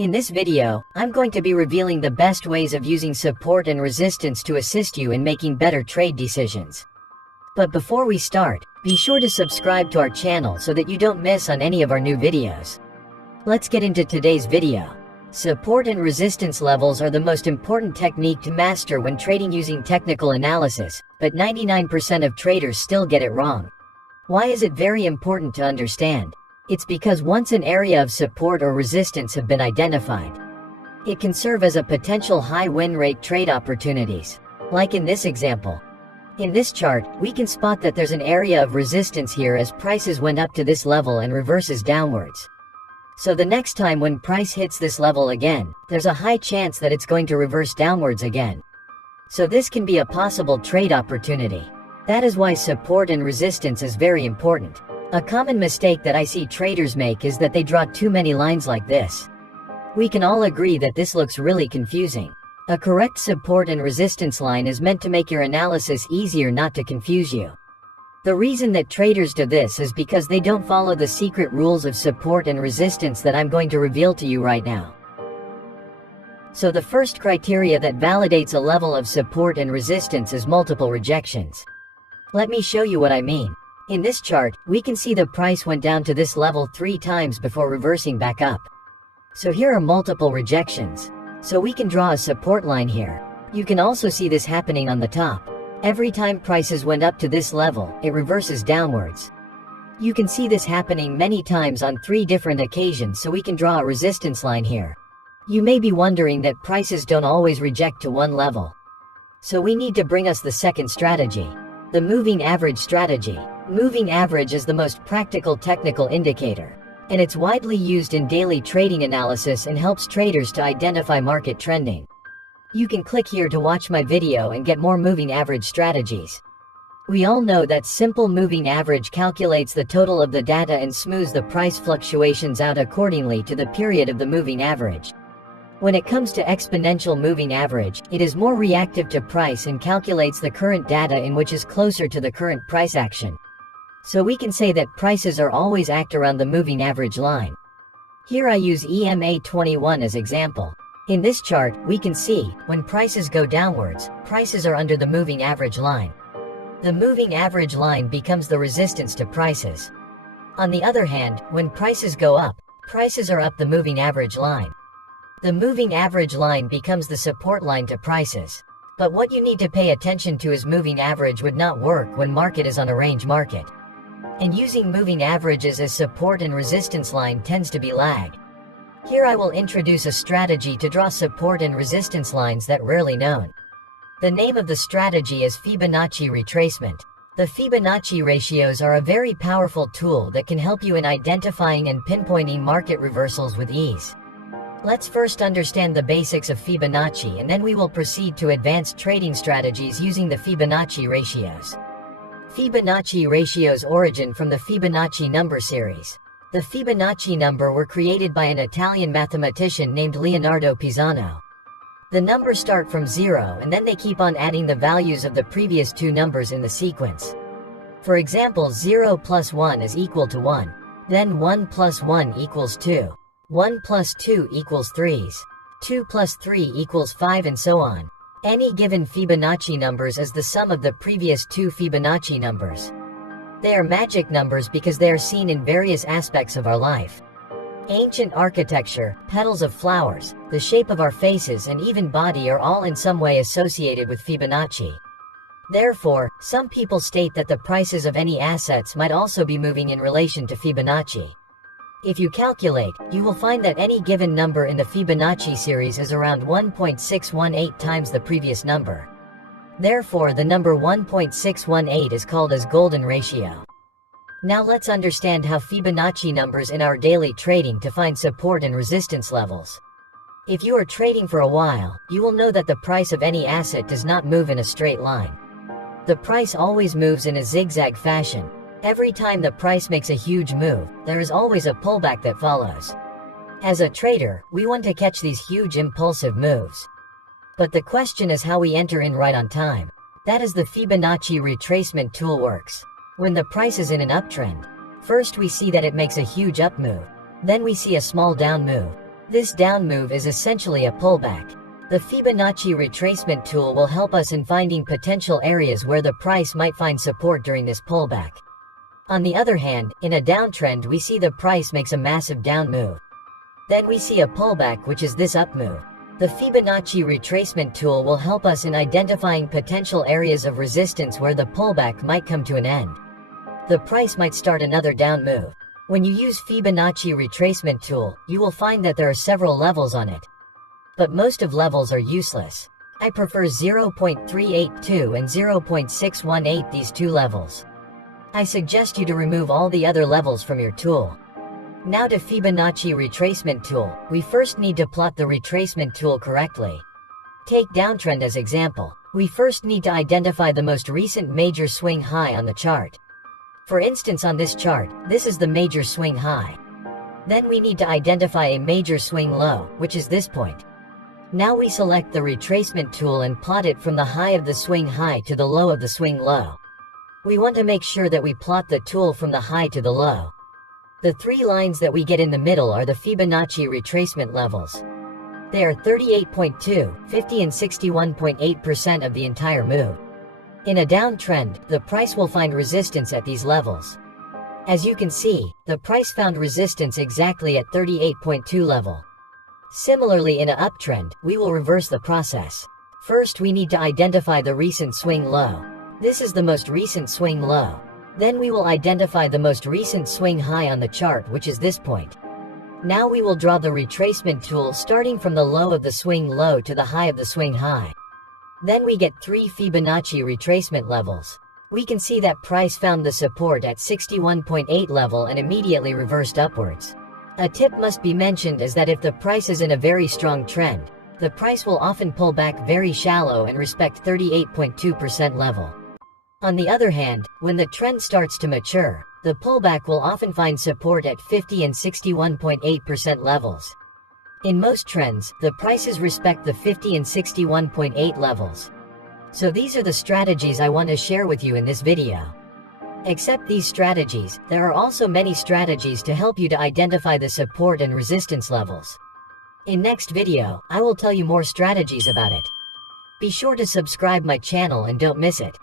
In this video, I'm going to be revealing the best ways of using support and resistance to assist you in making better trade decisions. But before we start, be sure to subscribe to our channel so that you don't miss on any of our new videos. Let's get into today's video. Support and resistance levels are the most important technique to master when trading using technical analysis, but 99% of traders still get it wrong. Why is it very important to understand? It's because once an area of support or resistance have been identified, it can serve as a potential high win rate trade opportunities. Like in this example. In this chart, we can spot that there's an area of resistance here as prices went up to this level and reverses downwards. So the next time when price hits this level again, there's a high chance that it's going to reverse downwards again. So this can be a possible trade opportunity. That is why support and resistance is very important. A common mistake that I see traders make is that they draw too many lines like this. We can all agree that this looks really confusing. A correct support and resistance line is meant to make your analysis easier, not to confuse you. The reason that traders do this is because they don't follow the secret rules of support and resistance that I'm going to reveal to you right now. So the first criteria that validates a level of support and resistance is multiple rejections. Let me show you what I mean. In this chart, we can see the price went down to this level 3 times before reversing back up. So here are multiple rejections. So we can draw a support line here. You can also see this happening on the top. Every time prices went up to this level, it reverses downwards. You can see this happening many times on 3 different occasions, so we can draw a resistance line here. You may be wondering that prices don't always reject to one level. So we need to bring us the second strategy. The moving average strategy. Moving average is the most practical technical indicator, and it's widely used in daily trading analysis and helps traders to identify market trending. You can click here to watch my video and get more moving average strategies. We all know that simple moving average calculates the total of the data and smooths the price fluctuations out accordingly to the period of the moving average. When it comes to exponential moving average, it is more reactive to price and calculates the current data in which is closer to the current price action. So we can say that prices are always act around the moving average line. Here I use EMA 21 as example. In this chart, we can see, when prices go downwards, prices are under the moving average line. The moving average line becomes the resistance to prices. On the other hand, when prices go up, prices are up the moving average line. The moving average line becomes the support line to prices. But what you need to pay attention to is moving average would not work when market is on a range market. And using moving averages as support and resistance line tends to be lag. Here I will introduce a strategy to draw support and resistance lines that rarely known. The name of the strategy is Fibonacci Retracement. The Fibonacci ratios are a very powerful tool that can help you in identifying and pinpointing market reversals with ease. Let's first understand the basics of Fibonacci, and then we will proceed to advanced trading strategies using the Fibonacci ratios. Fibonacci ratios origin from the Fibonacci number series. The Fibonacci number were created by an Italian mathematician named Leonardo Pisano. The numbers start from 0 and then they keep on adding the values of the previous 2 numbers in the sequence. For example, 0 plus 1 is equal to 1. Then 1 plus 1 equals 2. 1 plus 2 equals 3. 2 plus 3 equals 5, and so on. Any given Fibonacci numbers is the sum of the previous 2 Fibonacci numbers. They are magic numbers because they are seen in various aspects of our life. Ancient architecture, petals of flowers, the shape of our faces, and even body are all in some way associated with Fibonacci. Therefore, some people state that the prices of any assets might also be moving in relation to Fibonacci. If you calculate, you will find that any given number in the Fibonacci series is around 1.618 times the previous number. Therefore, the number 1.618 is called as golden ratio. Now let's understand how Fibonacci numbers in our daily trading to find support and resistance levels. If you are trading for a while, you will know that the price of any asset does not move in a straight line. The price always moves in a zigzag fashion. Every time the price makes a huge move, there is always a pullback that follows. As a trader, we want to catch these huge impulsive moves. But the question is how we enter in right on time. That is the Fibonacci retracement tool works. When the price is in an uptrend, first we see that it makes a huge up move. Then we see a small down move. This down move is essentially a pullback. The Fibonacci retracement tool will help us in finding potential areas where the price might find support during this pullback. On the other hand, in a downtrend we see the price makes a massive down move. Then we see a pullback, which is this up move. The Fibonacci retracement tool will help us in identifying potential areas of resistance where the pullback might come to an end. The price might start another down move. When you use Fibonacci retracement tool, you will find that there are several levels on it. But most of levels are useless. I prefer 0.382 and 0.618, these two levels. I suggest you to remove all the other levels from your tool. Now to Fibonacci retracement tool, we first need to plot the retracement tool correctly. Take downtrend as example. We first need to identify the most recent major swing high on the chart. For instance, on this chart, this is the major swing high. Then we need to identify a major swing low, which is this point. Now we select the retracement tool and plot it from the high of the swing high to the low of the swing low. We want to make sure that we plot the tool from the high to the low. The three lines that we get in the middle are the Fibonacci retracement levels. They are 38.2, 50 and 61.8% of the entire move. In a downtrend, the price will find resistance at these levels. As you can see, the price found resistance exactly at 38.2 level. Similarly, in an uptrend, we will reverse the process. First, we need to identify the recent swing low. This is the most recent swing low. Then we will identify the most recent swing high on the chart, which is this point. Now we will draw the retracement tool starting from the low of the swing low to the high of the swing high. Then we get three Fibonacci retracement levels. We can see that price found the support at 61.8 level and immediately reversed upwards. A tip must be mentioned is that if the price is in a very strong trend, the price will often pull back very shallow and respect 38.2% level. On the other hand, when the trend starts to mature, the pullback will often find support at 50 and 61.8% levels. In most trends, the prices respect the 50 and 61.8 levels. So these are the strategies I want to share with you in this video. Except these strategies, there are also many strategies to help you to identify the support and resistance levels. In next video, I will tell you more strategies about it. Be sure to subscribe my channel and don't miss it.